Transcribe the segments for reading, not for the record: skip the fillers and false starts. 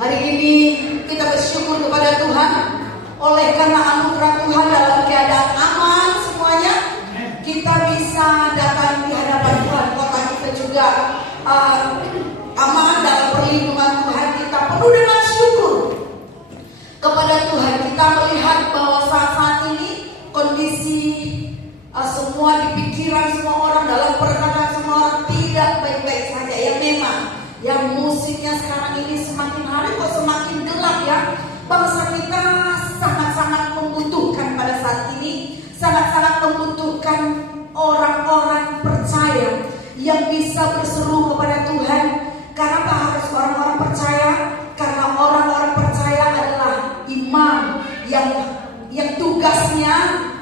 Hari ini kita bersyukur kepada Tuhan. Oleh karena anugerah Tuhan dalam keadaan aman semuanya, kita bisa datang di hadapan Tuhan. Kota kita juga aman dalam perlindungan Tuhan. Kita penuh dengan syukur kepada Tuhan. Kita melihat bahwa saat ini kondisi semua di pikiran semua orang, dalam perkataan semua orang tidak baik-baik saja. Ya memang yang musiknya sekarang ini semakin hari kok semakin gelap ya. Bangsa kita sangat-sangat membutuhkan pada saat ini, sangat-sangat membutuhkan orang-orang percaya yang bisa berseru kepada Tuhan. Kenapa harus orang-orang percaya? Karena orang-orang percaya adalah imam yang tugasnya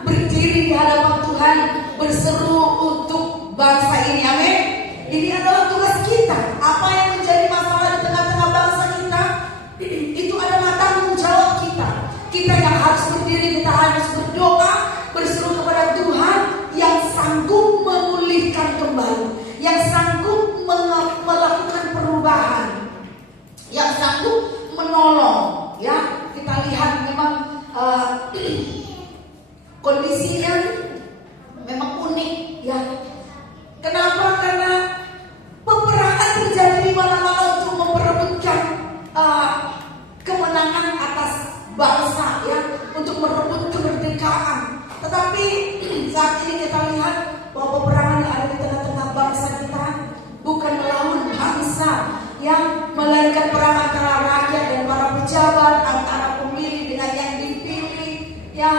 berdiri di hadapan Tuhan, berseru untuk bangsa ini. Amin. Ini adalah tugas kita. Apa yang menjadi masalah di tengah-tengah bangsa kita, itu adalah tanggung jawab kita. Kita yang harus berdiri, kita harus berdoa, berseru kepada Tuhan yang sanggup memulihkan kembali, yang sanggup melakukan perubahan, yang sanggup menolong. Ya, kita lihat memang kondisinya memang unik ya. Kenapa? Karena peperangan terjadi di mana-mana untuk memperebutkan kemenangan atas bangsa ya, untuk merebut kemerdekaan. Tetapi saat ini kita lihat bahwa peperangan yang ada di tengah-tengah bangsa kita bukan melawan bangsa yang melainkan perang antara rakyat dan para pejabat, antara pemilih dengan yang dipilih ya,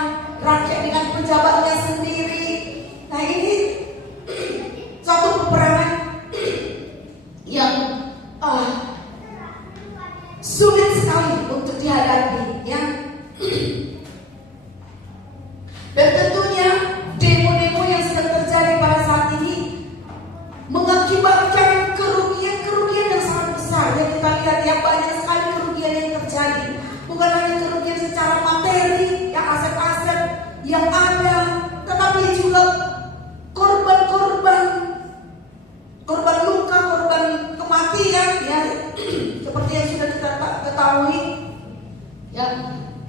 rakyat dengan pejabatnya sendiri. Nah ini satu peperangan yang sulit sekali untuk dihadapi ya. Dan tentunya demo-demo yang sedang terjadi pada saat ini mengakibatkan kerugian yang sangat besar. Yang kita lihat ya, banyak sekali kerugian yang terjadi. Bukan hanya kerugian secara materi, ya aset-aset yang ada, tetapi juga korban luka, korban kematian ya, seperti yang sudah kita ketahui ya.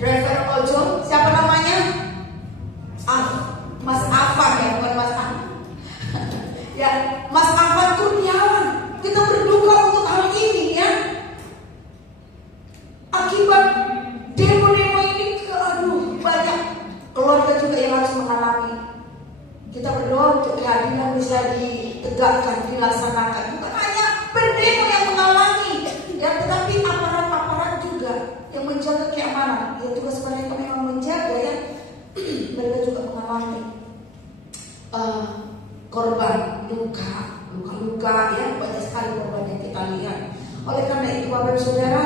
Driver ojol, siapa namanya? Mas Afan ya, bukan Mas Afan. Ya, Mas Afan Kurniawan. Kita berduka untuk hal ini ya. Akibat demo-demo ini, banyak keluarga juga yang harus mengalami. Kita berdoa untuk keadilan bisa ditegakkan, dilaksanakan. Bukan hanya pendemo yang mengalami, ya, tetapi aparat-aparat juga yang menjaga keamanan. Ya, tugas mereka memang menjaga ya. Mereka juga mengalami korban luka ya, banyak sekali korban yang kita lihat. Oleh karena itu Bapak Ibu Saudara,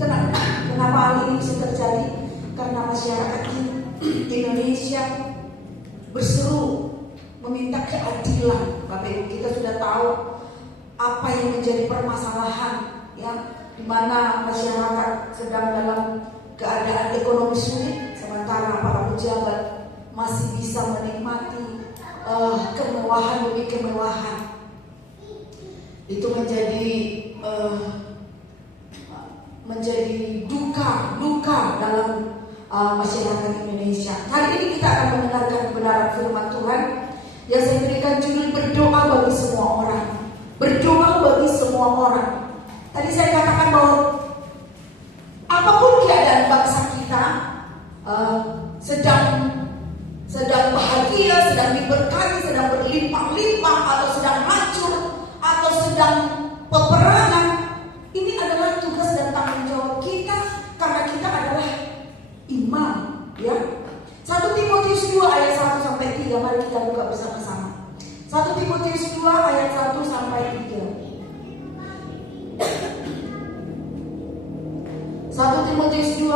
kenapa hal ini bisa terjadi? Karena masyarakat Indonesia berseru meminta keadilan. Bapak Ibu, kita sudah tahu apa yang menjadi permasalahan ya, di mana masyarakat sedang dalam keadaan ekonomi sulit, sementara para pejabat masih bisa menikmati kemewahan demi kemewahan. Itu menjadi duka dalam masyarakat Indonesia. Hari ini kita akan mendengarkan kebenaran firman Tuhan yang saya berikan judul berdoa bagi semua orang. Berdoa bagi semua orang. Tadi saya katakan bahwa apapun keadaan bangsa kita, sedang bahagia, sedang diberkati, sedang berlimpah-limpah, atau sedang hancur, atau sedang peperangan, ini adalah tugas dan tanggung jawab kita, karena kita adalah imam ya. 1 Timotius 2 ayat 1 sampai 3, mari kita buka bersama-sama. 1 Timotius 2 ayat 1 sampai 3. 1 Timotius 2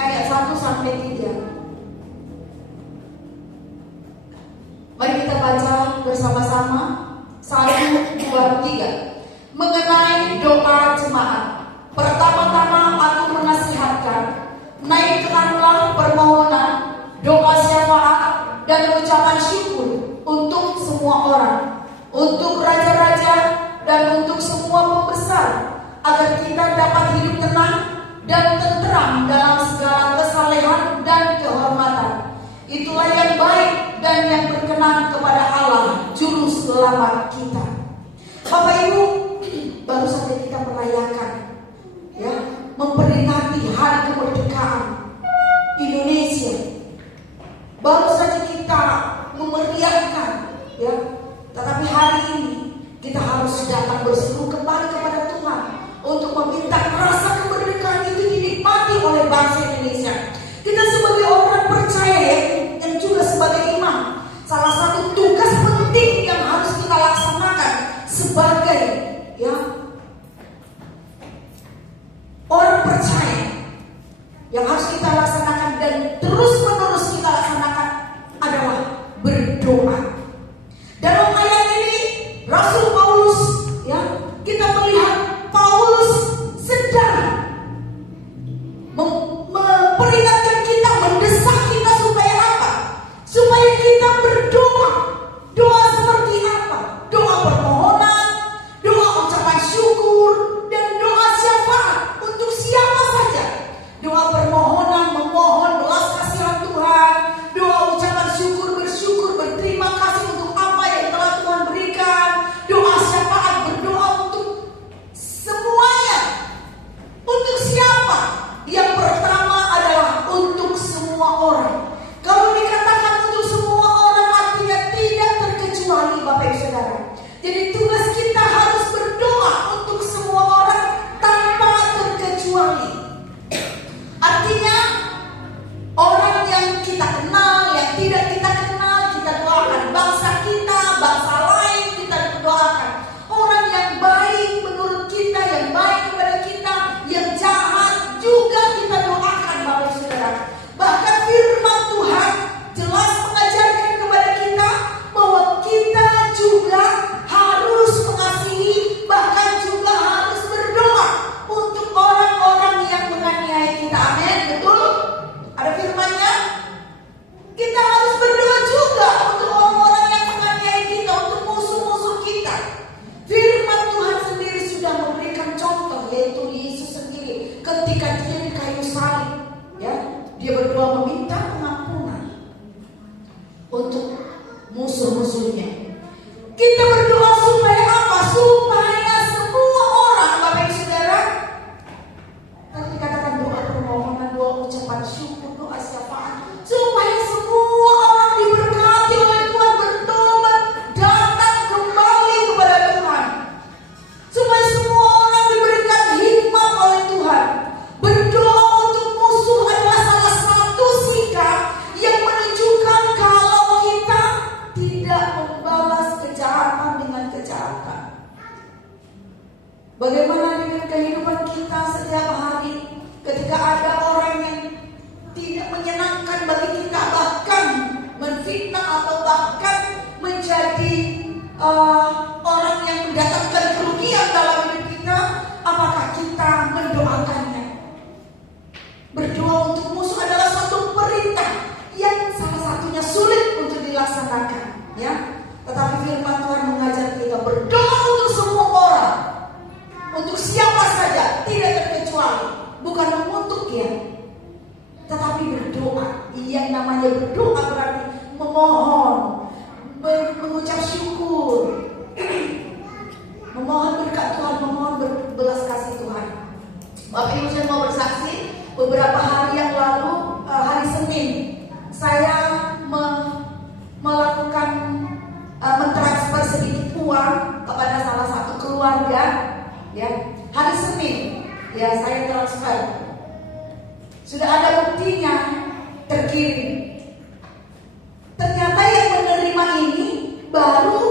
ayat 1 sampai 3. Mari kita baca bersama-sama. 1, 2, 3. Mengenai doa jemaat, pertama-tama aku menasihatkan, naikkanlah permohonan, doa syafaat dan ucapan syukur untuk semua orang, untuk raja-raja dan untuk semua pembesar, agar kita dapat hidup tenang dan tenteram dalam segala kesalehan dan kehormatan. Itulah yang baik dan yang berkenan kepada Allah, Juru Selamat kita. Bapak Ibu, baru saja kita merayakan, ya, memperingati hari kemerdekaan Indonesia. Baru saja kita memeriahkan, ya. Tetapi hari ini kita harus datang berseru kembali kepada Tuhan untuk meminta rasa kemerdekaan itu dinikmati oleh bangsa Indonesia. Kita sebagai orang percaya, ya, dan juga sebagai imam, salah satu tugas penting yang harus kita laksanakan sebagai, ya, orang percaya yang harus kita laksanakan dan terus menerus kita laksanakan adalah berdoa. Dalam ayat ini Rasul Paulus, ya, kita melihat Paulus sedang memperingatkan kita, mendesak kita supaya apa? Supaya kita berdoa. Doa seperti apa? Doa permohonan, doa ucapan syukur, dan doa syafaat untuk siapa saja. Doa permohonan, memohon belas kasihan Tuhan. Doa ucapan syukur, bersyukur, berterima kasih untuk apa yang telah Tuhan berikan. Doa syafaat, berdoa untuk semuanya. Untuk siapa? Yang pertama adalah untuk semua orang. Kalau dikatakan untuk semua orang, artinya tidak terkecuali, Bapak Ibu Saudara. Jadi tugas kita harus berdoa untuk semua orang tanpa terkecuali. Artinya orang yang kita kenal, yang tidak kita kenal, kita doakan. Bangsa kita, bangsa lain, kita doakan. Orang yang baik menurut kita, yang baik kepada kita, yang jahat juga kita doakan, Bapak Ibu Saudara. Bahkan firman Tuhan jelas mengajarkan kepada kita bahwa kita juga harus mengasihi, bahkan juga harus berdoa untuk orang-orang yang menganiaya kita. Amin, betul? Ada firman-Nya. Kita harus berdoa juga untuk orang-orang yang menganiaya kita, untuk musuh-musuh kita. Firman Tuhan sendiri sudah memberikan contoh, yaitu Yesus sendiri ketika dia di kayu salib, ya, dia berdoa meminta pengampunan untuk musuh-musuhnya. Kita berdoa supaya apa? Supaya semua orang, Bapak Ibu Saudara, tadi dikatakan doa permohonan, doa ucapan syukur, doa syafaat, supaya semua orang diberkati oleh Tuhan, bertobat, datang kembali kepada Tuhan. Supaya semua orang diberikan hikmat oleh Tuhan. Berdoa untuk musuh adalah salah satu sikap yang menunjukkan kalau kita tidak membalas kejahatan dengan kejahatan. Bagaimana dengan kehidupan kita setiap hari ketika ada orang yang tidak menyenangkan bagi kita, bahkan menfitnah atau bahkan menjadi orang yang mendatangkan kerugian dalam hidup kita, apakah kita mendoakannya? Berdoa untuk musuh adalah suatu perintah yang salah satunya sulit untuk dilaksanakan, ya. Tetapi firman Tuhan mengajar kita berdoa untuk semua orang, untuk siapa saja, tidak terkecuali, bukan mengutuk, ya, tetapi berdoa. Yang namanya berdoa berarti memohon, mengucap syukur, memohon berkat Tuhan, memohon belas kasih Tuhan. Bapak Ibu, saya mau bersaksi, beberapa hari yang lalu, hari Senin, saya melakukan mentransfer sedikit uang kepada salah satu keluarga, ya. Hari Senin, ya, saya transfer. Sudah ada buktinya, terkirim. Ternyata yang menerima ini baru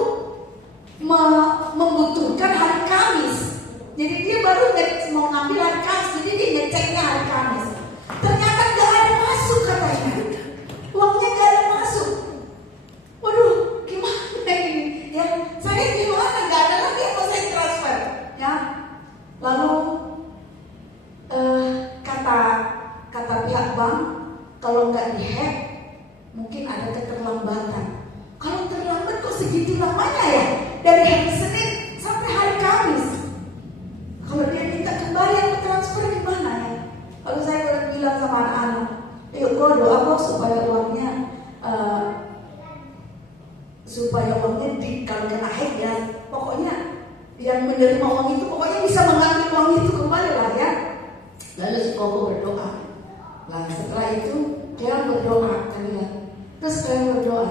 membutuhkan hari Kamis. Jadi dia baru mau ngambil hari Kamis, jadi dia ngeceknya hari Kamis. Ternyata gak ada masuk katanya. Uangnya gak ada masuk. Waduh, gimana ini? Ya, saya gimana? Gak ada lagi yang mau saya transfer. Ya, lalu kata pihak bank, kalau nggak dihack mungkin ada keterlambatan. Kalau terlambat kok segitu lamanya ya? Dari hari Senin sampai hari Kamis. Kalau dia minta kembali yang transfer gimana? Lalu saya bilang sama anak-anak, yuk kau doa kok supaya uangnya kalau kena hack ya, pokoknya yang menerima uang itu pokoknya bisa mengambil uang itu kembali lah ya. Lalu si Koko berdoa. Nah setelah itu Cleo berdoa, terus Cleo berdoa.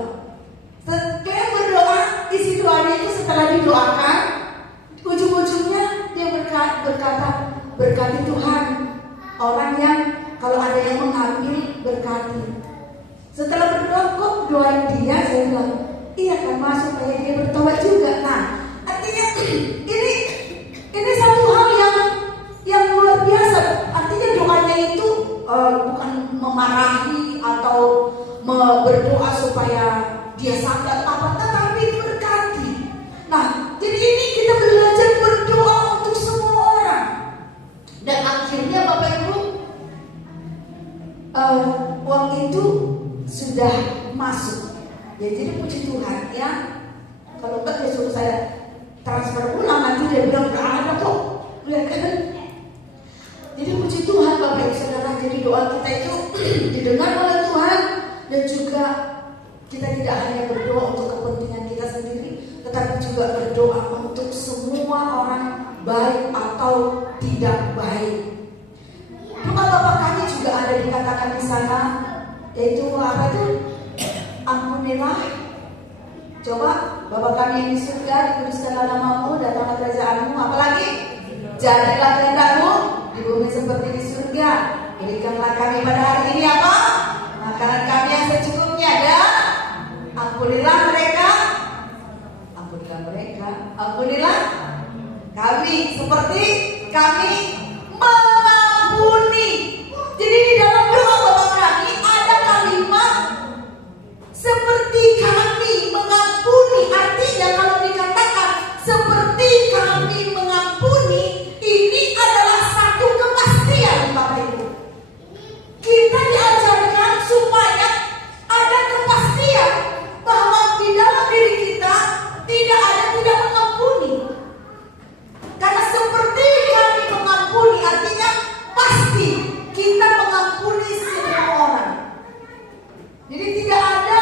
Cleo berdoa, isi doanya itu setelah didoakan, ujung-ujungnya dia berkata, berkati Tuhan orang yang kalau ada yang mengambil berkati. Setelah berdoa kok doain dia, saya bilang iya kan masuk supaya dia bertobat juga. Nah artinya ini satu hal yang luar biasa. Artinya doanya itu bukan memarahi atau berdoa supaya dia sadar apa, tetapi berkati. Nah jadi ini kita belajar berdoa untuk semua orang. Dan akhirnya Bapak Ibu uang itu sudah masuk. Ya, jadi puji Tuhan ya. Kalau enggak dia suruh saya transfer ulang, nanti dia bilang gak ada kok, lihat kan? Jadi puji Tuhan Bapak Ibu Saudara. Jadi doa kita itu didengar oleh Tuhan, dan juga kita tidak hanya berdoa untuk kepentingan kita sendiri, tetapi juga berdoa untuk semua orang, baik atau tidak baik. Doa Bapa kami juga ada dikatakan di sana, yaitu apa itu? Ampunilah. Coba, Bapa kami yang di surga, dikuduskanlah namamu, datanglah kerajaanmu, apalagi jadilah kehendakmu di bumi seperti di surga. Berikanlah kami pada hari ini apa? Makanan kami yang secukupnya, dan ampunilah mereka, ampunilah kami seperti kami mengampuni. Jadi di dalam doa Bapa kami ada kalimat seperti kami mengampuni. Artinya kalau dikatakan seperti kami mengampuni, ini adalah satu kepastian Bapak Ibu. Kita diajarkan supaya ada kepastian bahwa di dalam diri kita tidak ada tidak mengampuni. Karena seperti kami mengampuni artinya pasti kita mengampuni semua orang. Jadi tidak ada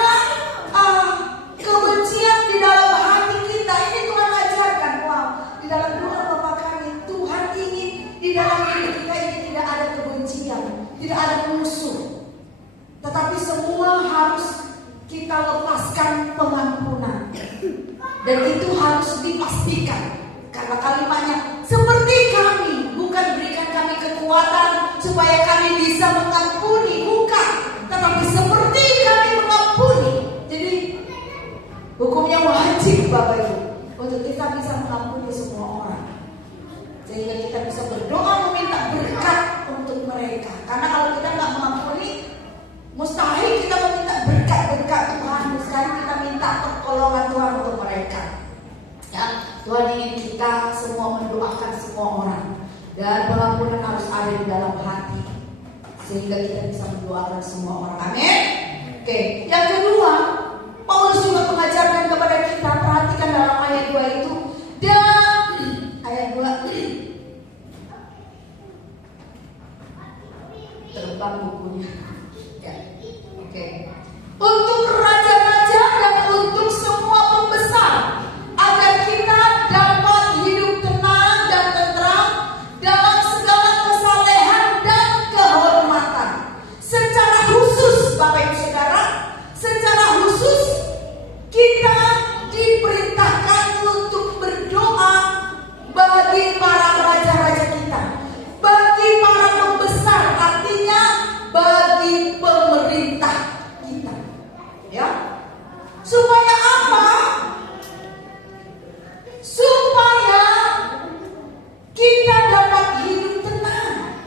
kebencian di dalam hati kita. Ini Tuhan ajarkan. Wow, di dalam doa Bapa kami, Tuhan ingin di dalam diri kita ini tidak ada kebencian, tidak ada musuh, tetapi semua harus kita lepaskan pengampunan. Dan itu harus dipastikan. Karena kalimatnya seperti kami, bukan berikan kami kekuatan supaya kami bisa mengampuni, bukan, tetapi seperti kami mengampuni. Jadi hukumnya wajib Bapak Ibu untuk kita bisa mengampuni semua orang, sehingga kita bisa berdoa meminta berkat untuk mereka. Karena kalau kita nggak mengampuni, mustahil kita meminta berkat Tuhan. Mustahil kita minta pertolongan Tuhan untuk mereka. Ya, Tuhan ingin kita semua mendoakan semua orang, dan pengampunan harus ada di dalam hati, sehingga kita bisa mendoakan semua orang. Amin. Oke, yang kedua, Paulus juga mengajarkan kepada kita, perhatikan dalam ayat 2 itu, dan ayat 2 terbang bukunya. Ya. Oke. Untuk raja-raja dan untuk semua pembesar, agar kita dapat hidup tenang dan tentram dalam segala kesalehan dan kehormatan. Secara khusus Bapak Ibu Saudara, secara khusus kita diperintahkan untuk berdoa bagi para raja-raja kita, bagi para pembesar, artinya bagi pemerintah kita. Ya. Supaya apa? Supaya kita dapat hidup tenang,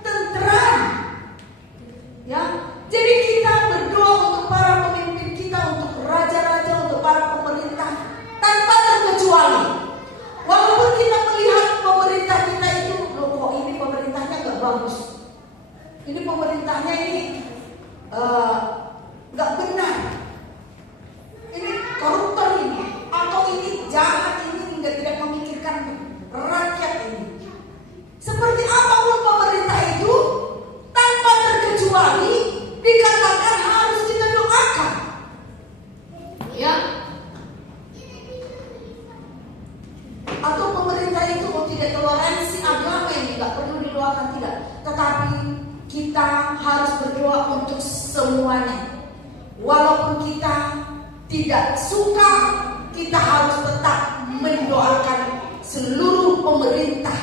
tentram. Ya, jadi kita berdoa untuk para pemimpin kita, untuk raja-raja, untuk para pemerintah tanpa terkecuali. Walaupun kita melihat pemerintah kita itu, loh kok ini pemerintahnya nggak bagus, ini pemerintahnya ini nggak benar, ini koruptor ini, atau ini jahat ini, nggak tidak memikirkan rakyat ini. Seperti apapun pemerintah itu, tetapi kita harus berdoa untuk semuanya. Walaupun kita tidak suka, kita harus tetap mendoakan seluruh pemerintah.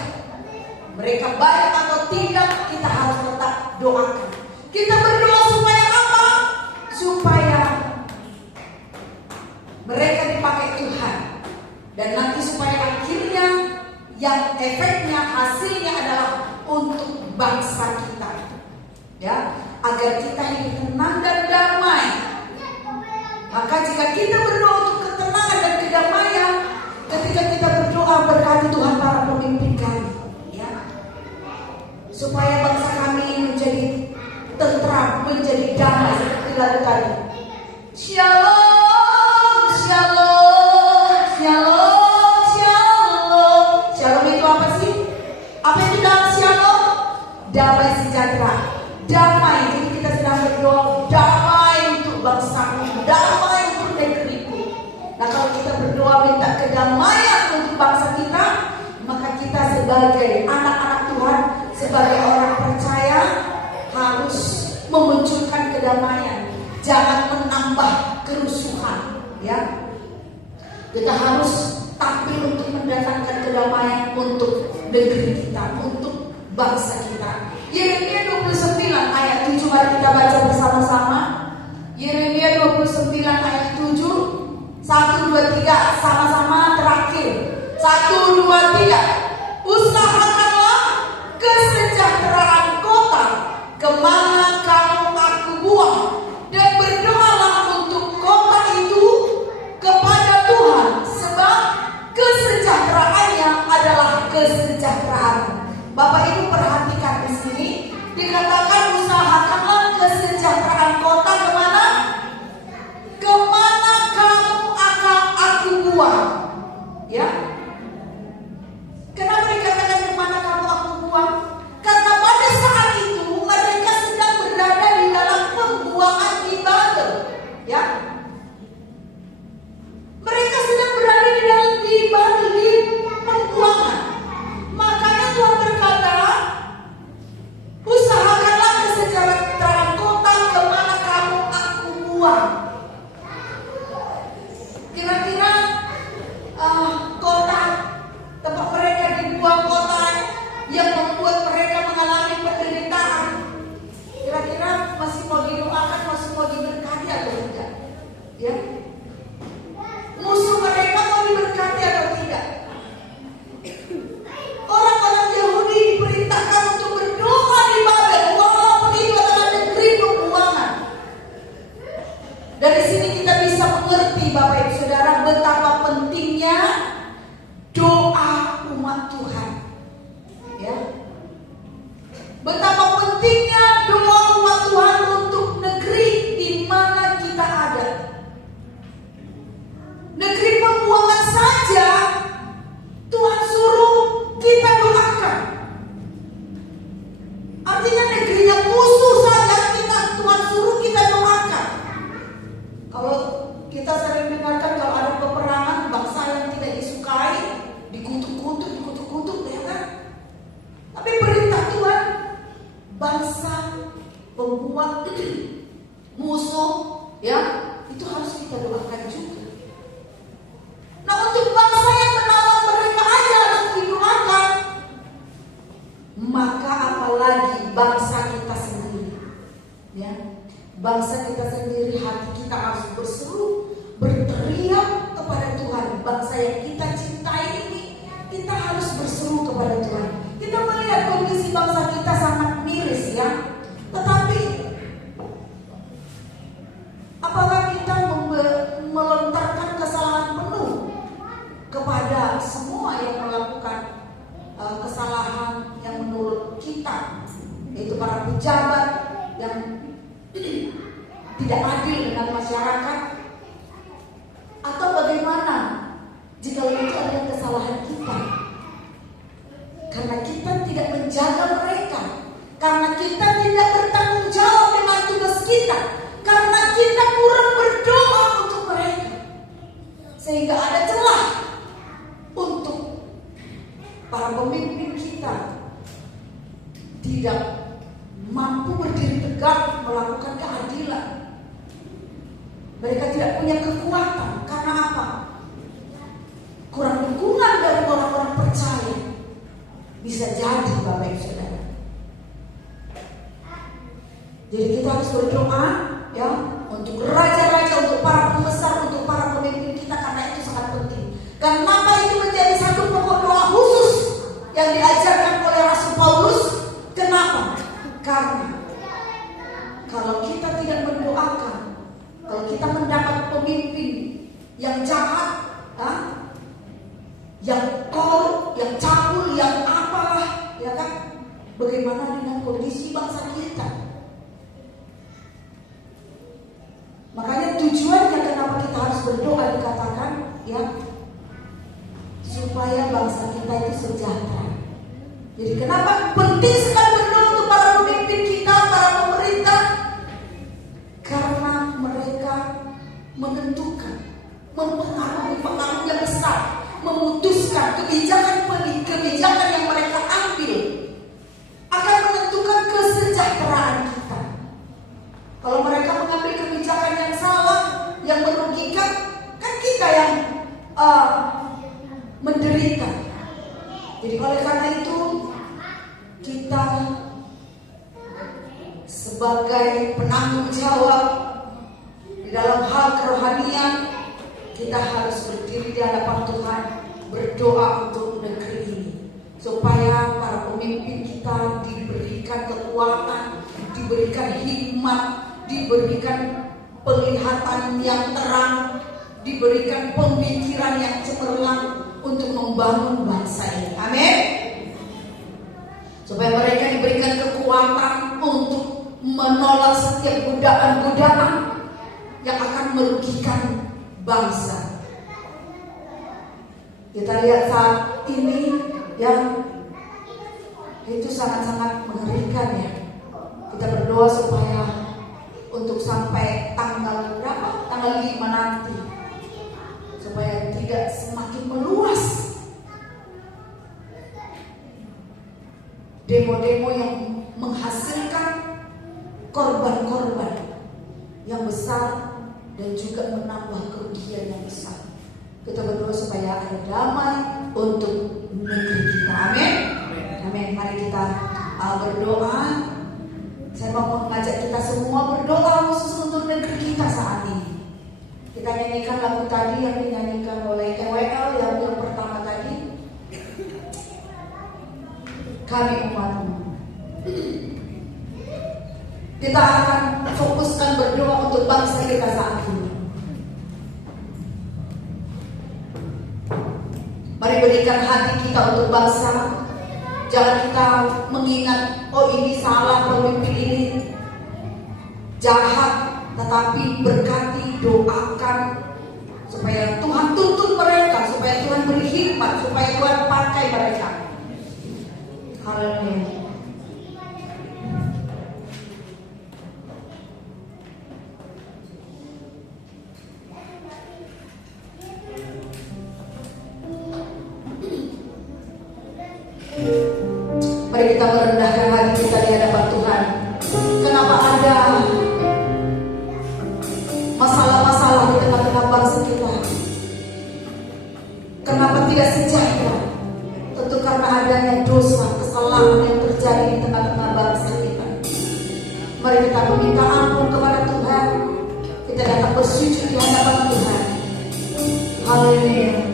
Mereka baik atau tidak, kita harus tetap doakan. Kita berdoa supaya apa? Supaya mereka dipakai Tuhan. Dan nanti supaya akhirnya yang efeknya, hasilnya adalah untuk bangsa kita. Ya, agar kita hidup tenang dan damai. Maka jika kita berdoa untuk ketenangan dan kedamaian, ketika kita berdoa berkati Tuhan para pemimpin kami, ya, supaya bangsa kami menjadi tentram, menjadi damai seperti lagu tadi. Shalom, shalom, shalom, shalom. Shalom itu apa sih? Apa itu dalam shalom? Damai sejahtera, damai. Jadi kita sedang berdoa damai untuk bangsaku, damai untuk negeriku. Nah, kalau kita berdoa minta kedamaian untuk bangsa kita, maka kita sebagai anak-anak Tuhan, sebagai orang percaya harus memunculkan kedamaian, jangan menambah kerusuhan. Ya, kita harus tampil untuk mendatangkan kedamaian untuk negeri kita, untuk bangsa kita. Yeremia 29 ayat 7, mari kita baca bersama-sama. Yeremia 29 ayat 7. 1, 2, 3, sama-sama terakhir. 1, 2, 3. Usahakanlah kesejahteraan kota kemana kamu aku buang, dan berdoalah untuk kota itu kepada Tuhan, sebab kesejahteraannya adalah kesejahteraan. Bapak Ibu perhatikan di sini dikatakan usahakanlah kesejahteraan kota kemana? Kemana kamu akan aku buang? Ya. Kenapa dikatakan kemana kamu aku buang? Karena pada saat itu mereka sedang berada di dalam pembuangan di Babel. Ya. Mereka sedang berada di dalam di Babel, di pembuangan. Makanya Tuhan berkata, usahakanlah kesejahteraan kota kemana kamu aku buang. Kira-kira kota tempat mereka dibuang, kota yang membuat mereka mengalami penderitaan, kira-kira masih mau didoakan, masih mau diberkati atau tidak? Ya, musuh mereka mau diberkati atau tidak? Orang-orang Yahudi diperintahkan untuk berdoa di Babel, walaupun itu adalah negeri pembuangan. Dari sini kita bisa mengerti, Bapak Ibu Saudara, betapa pentingnya doa umat Tuhan. Ya, betapa pentingnya doa umat Tuhan untuk negeri di mana kita ada. Negeri pembuangan saja Tuhan suruh kita doakan. Artinya negeri yang musuh saja Tuhan suruh kita doakan. Kalau kita sering dengarkan kalau ada peperangan, bangsa yang tidak disukai dikutuk, ya kan? Tapi perintah Tuhan, bangsa pembuat musuh, ya, itu harus kita doakan juga. Nah, untuk bangsa yang menawan mereka aja harus didoakan, maka apalagi bangsa kita sendiri. Ya, bangsa kita sendiri, hati kita harus berseru, berteriak kepada Tuhan. Bangsa yang kita cintai ini, kita harus berseru kepada Tuhan. Kita melihat kondisi bangsa kita sangat miris, ya. Tetapi apakah kita melontarkan kesalahan penuh kepada semua yang melakukan kesalahan yang menurut kita, yaitu para pejabat yang tidak adil dengan masyarakat? Atau bagaimana jika itu adalah kesalahan kita? Karena kita tidak menjaga mereka, karena kita tidak bertanggung jawab dengan tugas kita, karena kita kurang berdoa untuk mereka, sehingga ada celah untuk para pemimpin kita tidak mampu berdiri tegak melakukan keadilan. Mereka tidak punya kekuatan. Karena apa? Kurang dukungan dari orang-orang percaya. Bisa jadi Bapak Ibu Saudara. Jadi kita harus berdoa ya untuk raja-raja, untuk para pembesar, untuk para pemimpin kita, karena itu sangat penting. Kenapa itu menjadi satu pokok doa khusus yang diajarkan oleh Rasul Paulus? Kenapa? Karena kalau kita tidak mendoakan, kalau kita mendapat pemimpin yang jahat, yang korup, yang cabul, yang apalah, ya kan? Bagaimana dengan kondisi bangsa kita? Makanya tujuannya kenapa kita harus berdoa dikatakan, ya, supaya bangsa kita itu sejahtera. Jadi kenapa penting sekali berdoa untuk para pemimpin kita, para pemerintah? Karena mereka menentukan, mempengaruhi pengaruh yang besar, memutuskan kebijakan yang mereka ambil akan menentukan kesejahteraan kita. Kalau mereka mengambil kebijakan yang salah, yang merugikan, kan kita yang menderita. Jadi oleh karena itu kita sebagai penanggung jawab di dalam hal kerohanian, kita harus berdiri di hadapan Tuhan, berdoa untuk negeri ini, supaya para pemimpin kita diberikan kekuatan, diberikan hikmat, diberikan penglihatan yang terang, diberikan pemikiran yang cemerlang untuk membangun bangsa ini. Amin. Supaya mereka diberikan kekuatan untuk menolak setiap godaan-godaan yang akan merugikan bangsa. Kita lihat saat ini yang itu sangat-sangat mengerikan ya. Kita berdoa supaya untuk sampai tanggal berapa? Tanggal 5 nanti, supaya tidak semakin meluas demo-demo yang menghasilkan korban-korban yang besar dan juga menambah kerugian yang besar. Kita berdoa supaya ada damai untuk negeri kita. Amin. Amin. Mari kita berdoa. Saya mau mengajak kita semua berdoa khusus untuk negeri kita saat ini. Kita nyanyikan lagu tadi yang dinyanyikan oleh EWL yang pertama tadi. Kami umatmu. Kita akan fokuskan berdoa untuk bangsa kita saat ini. Mari berikan hati kita untuk bangsa. Jangan kita mengingat, oh ini salah pemimpin ini jahat, tetapi berkati, doakan supaya Tuhan tuntun mereka, supaya Tuhan beri hikmat, supaya Tuhan pakai mereka. Haleluya. Mari kita merendahkan hati kita di hadapan Tuhan. Kenapa ada masalah-masalah di tengah-tengah bangsa kita? Kenapa tidak sejahtera? Tentu karena adanya dosa, kesalahan yang terjadi di tengah-tengah bangsa kita. Mari kita meminta ampun kepada Tuhan. Kita datang bersujud di hadapan Tuhan. Haleluya.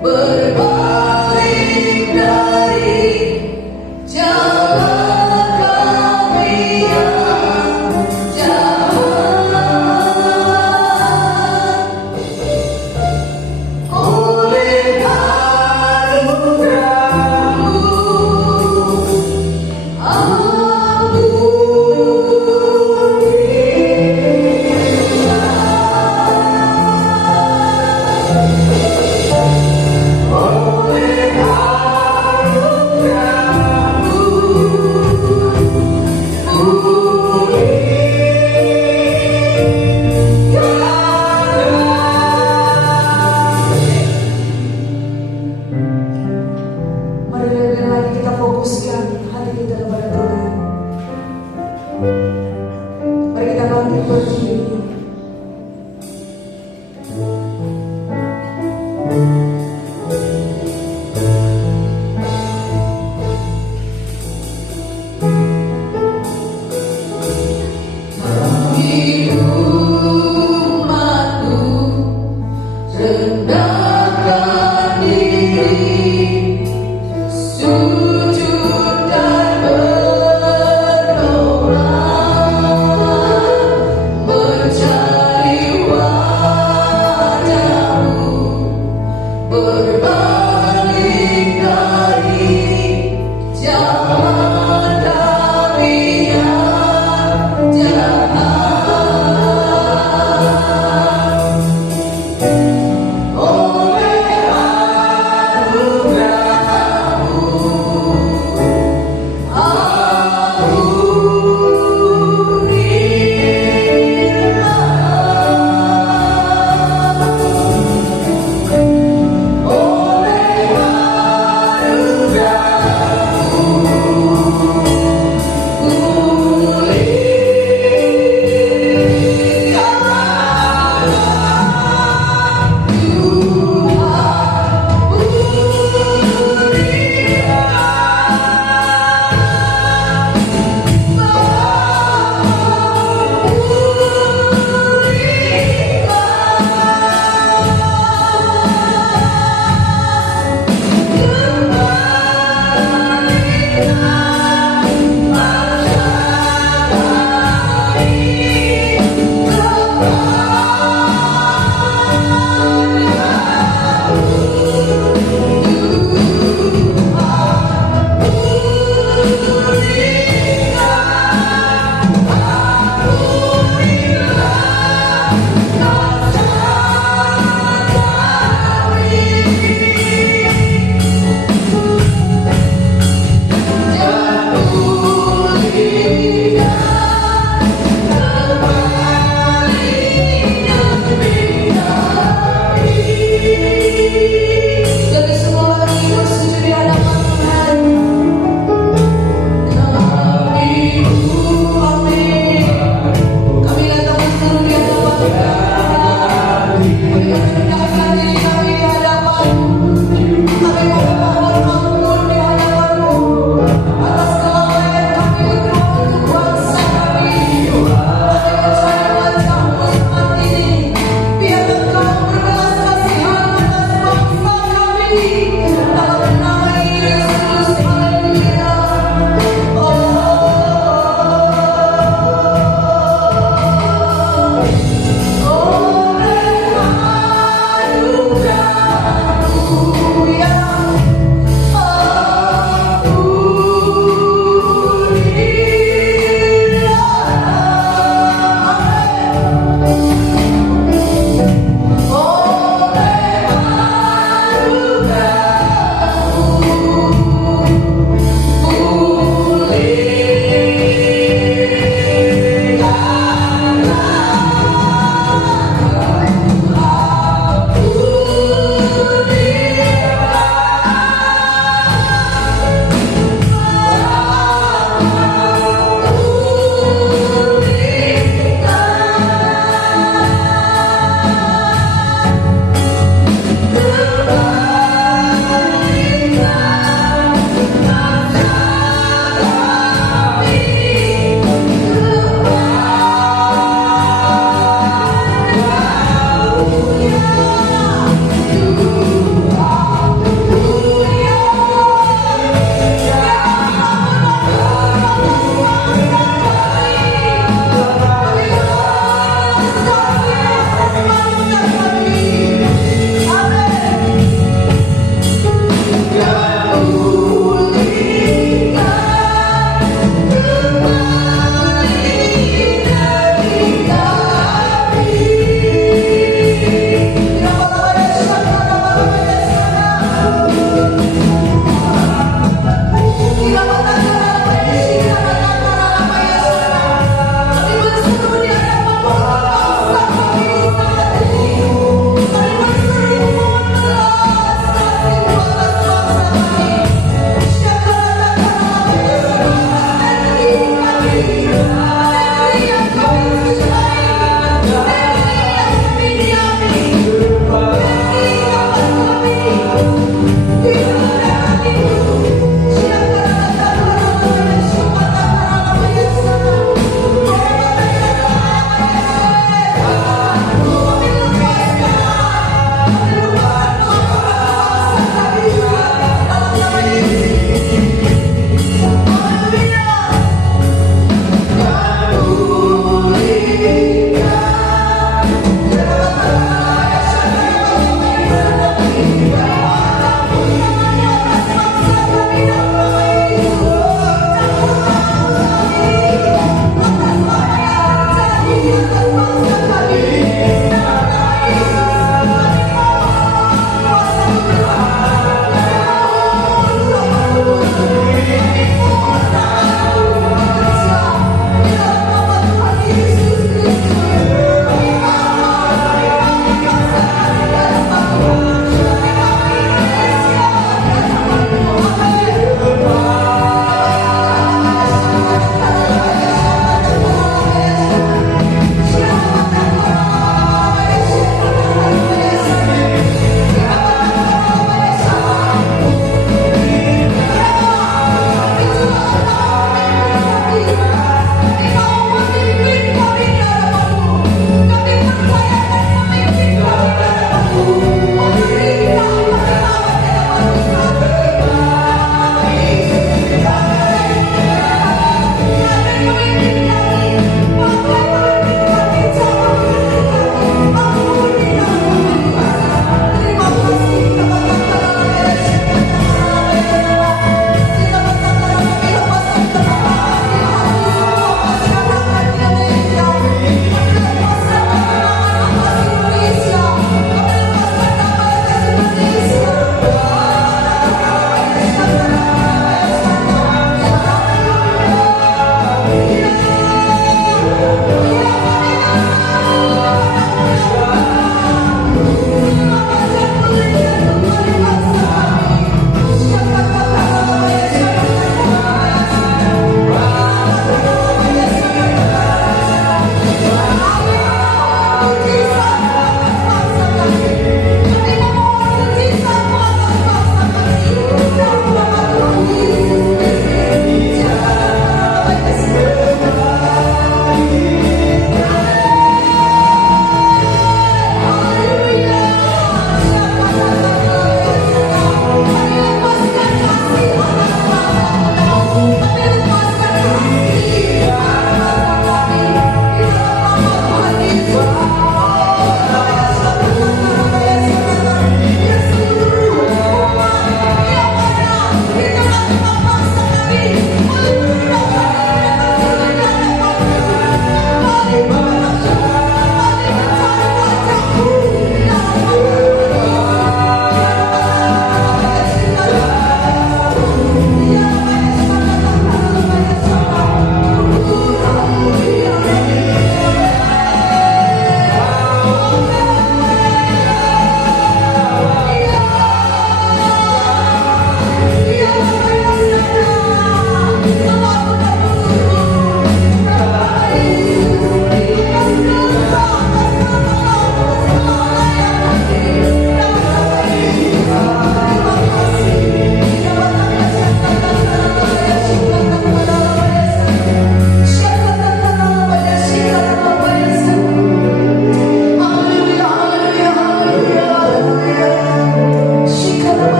Berbalik dari jalan Mari kita bangkit berdiri. Sujud dan berdoa.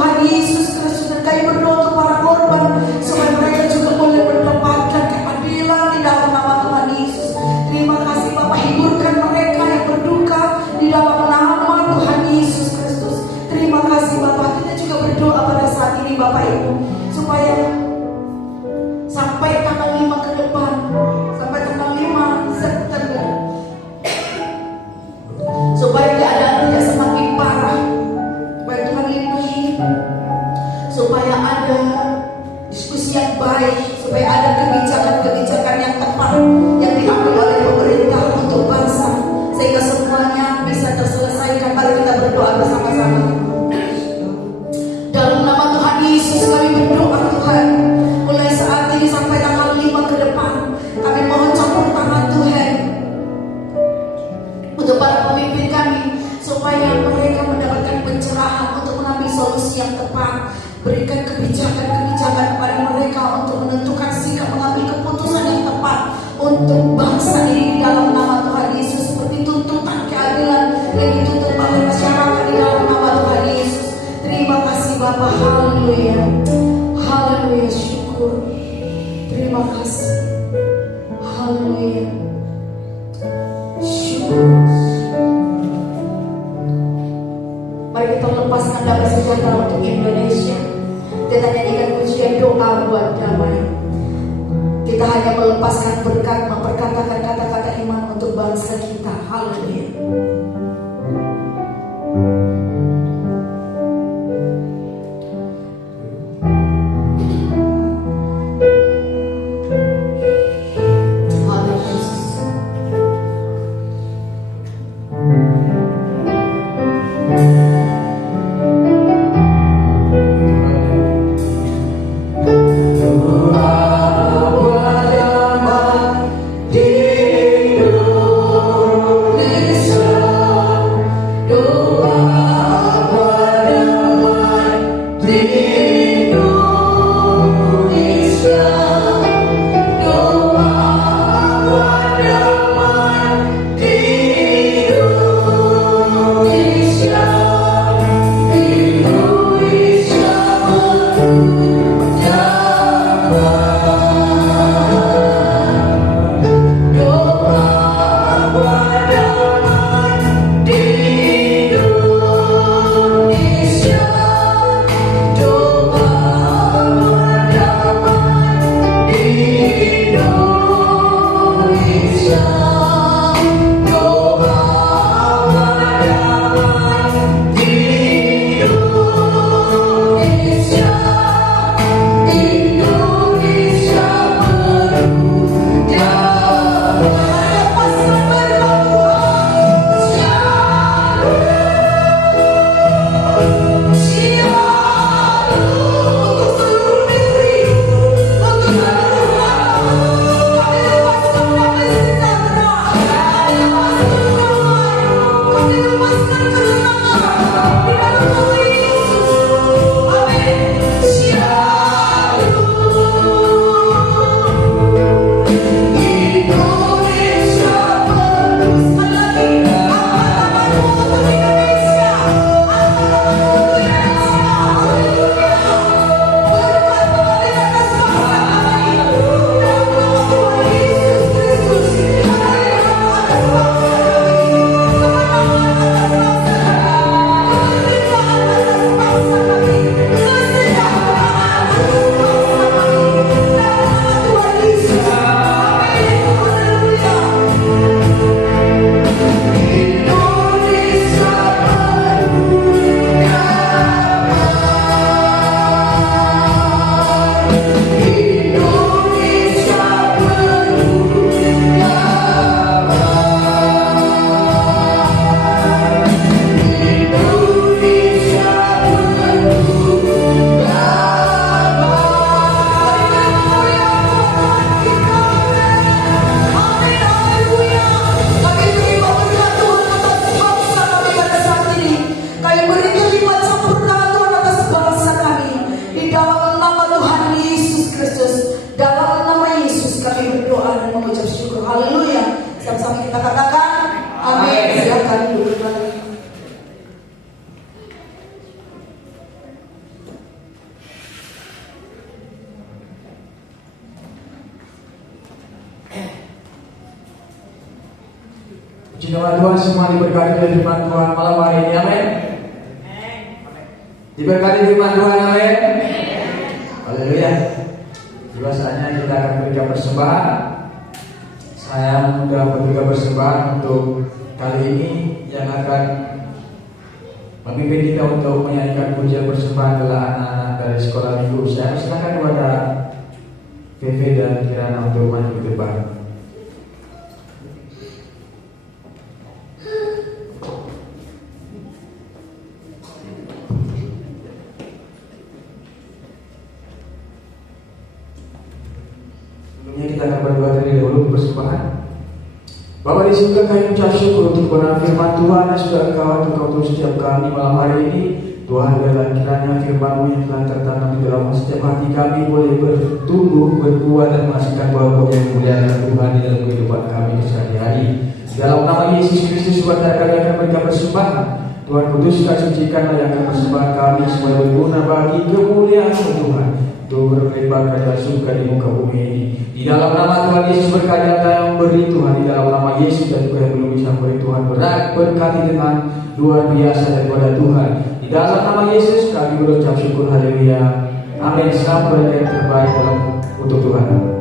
Tuhan Yesus Kristus, dan kami berdoa untuk para korban supaya mereka juga boleh mendapatkan keadilan di dalam nama Tuhan Yesus. Terima kasih Bapak, hiburkan mereka yang berduka di dalam nama Tuhan Yesus Kristus. Terima kasih Bapak. Kita juga berdoa pada saat ini Bapak Ibu, supaya sampai tanggal 5 ke depan, sampai tanggal 5 September, supaya keadaan tidak semakin parah. Supaya Tuhan lindungi, supaya ada diskusi yang baik, supaya ada kebijakan-kebijakan yang tepat yang diambil oleh pemerintah untuk bangsa, sehingga semuanya bisa terselesaikan. Mari kita berdoa bersama-sama. Dalam nama Tuhan Yesus kami berdoa Tuhan, mulai saat ini sampai tanggal 5 ke depan, kami mohon campur tangan Tuhan untuk para pemimpin kami, supaya mereka mendapatkan pencerahan untuk mengambil solusi yang tepat. Berikan kebijakan-kebijakan kepada mereka untuk menentukan sikap, mengambil keputusan yang tepat untuk bangsa ini di dalam nama Tuhan Yesus, seperti tuntutan keadilan yang dituntut oleh masyarakat di dalam nama Tuhan Yesus. Terima kasih Bapak. Haleluya, haleluya, syukur. Terima kasih. Haleluya, syukur. Mari kita lepaskan damai sejahtera untuk Indonesia. Kita nyanyikan pujian doa buat damai. Kita hanya melepaskan berkat, memperkatakan kata-kata iman untuk bangsa kita. Haleluya. Doa Puji nama Tuhan, semua diberkati oleh firman Tuhan malam hari ini, amin. Diberkati firman Tuhan, amin. Haleluya. Juga saatnya kita akan berikan persembahan. Saya sudah memberikan persembahan untuk kali ini yang akan memimpin kita untuk menyanyikan pujian persembahan adalah anak-anak dari sekolah minggu. Saya silakan kepada VV dan Kirana untuk maju ke depan. Sebelumnya kita akan berdoa terlebih dahulu persembahan. Bapa di surga, kami ucap syukur untuk kebenaran firman Tuhan yang sudah Engkau untuk setiap kami malam hari ini. Tuhan, biarlah kiranya firman-Mu yang telah tertanam di dalam setiap hati kami boleh bertumbuh, berbuah dan menghasilkan buah-buah yang mulia Tuhan di dalam kehidupan kami sehari-hari. Dalam nama Yesus Kristus, sebentar kami akan berikan persembahan. Tuhan, kuduskan, sucikan dan akan persembahan kami supaya berguna bagi kemuliaan Tuhan, untuk berlipat kerajaan surga di muka bumi ini. Di dalam nama Tuhan Yesus berkata yang beri Tuhan, di dalam nama Yesus dan juga yang belum bisa beri Tuhan berkati dengan luar biasa daripada Tuhan. Di dalam nama Yesus kami berucap syukur, haleluya, amin. Selamat berada yang terbaik dalam untuk Tuhan.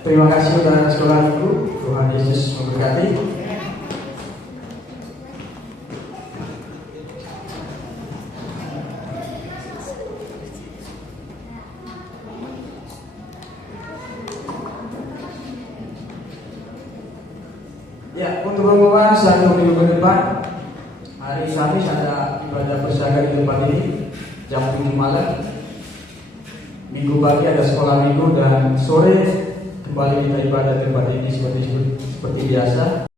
Terima kasih saudara sekolah minggu. Tuhan Yesus memberkati. Ya, untuk pengumuman 1 minggu ke depan, hari Kamis ada ibadah persiapan di tempat ini jam 7 malam. Minggu pagi ada sekolah minggu dan sore kembali kita ibadah tempat ini seperti biasa.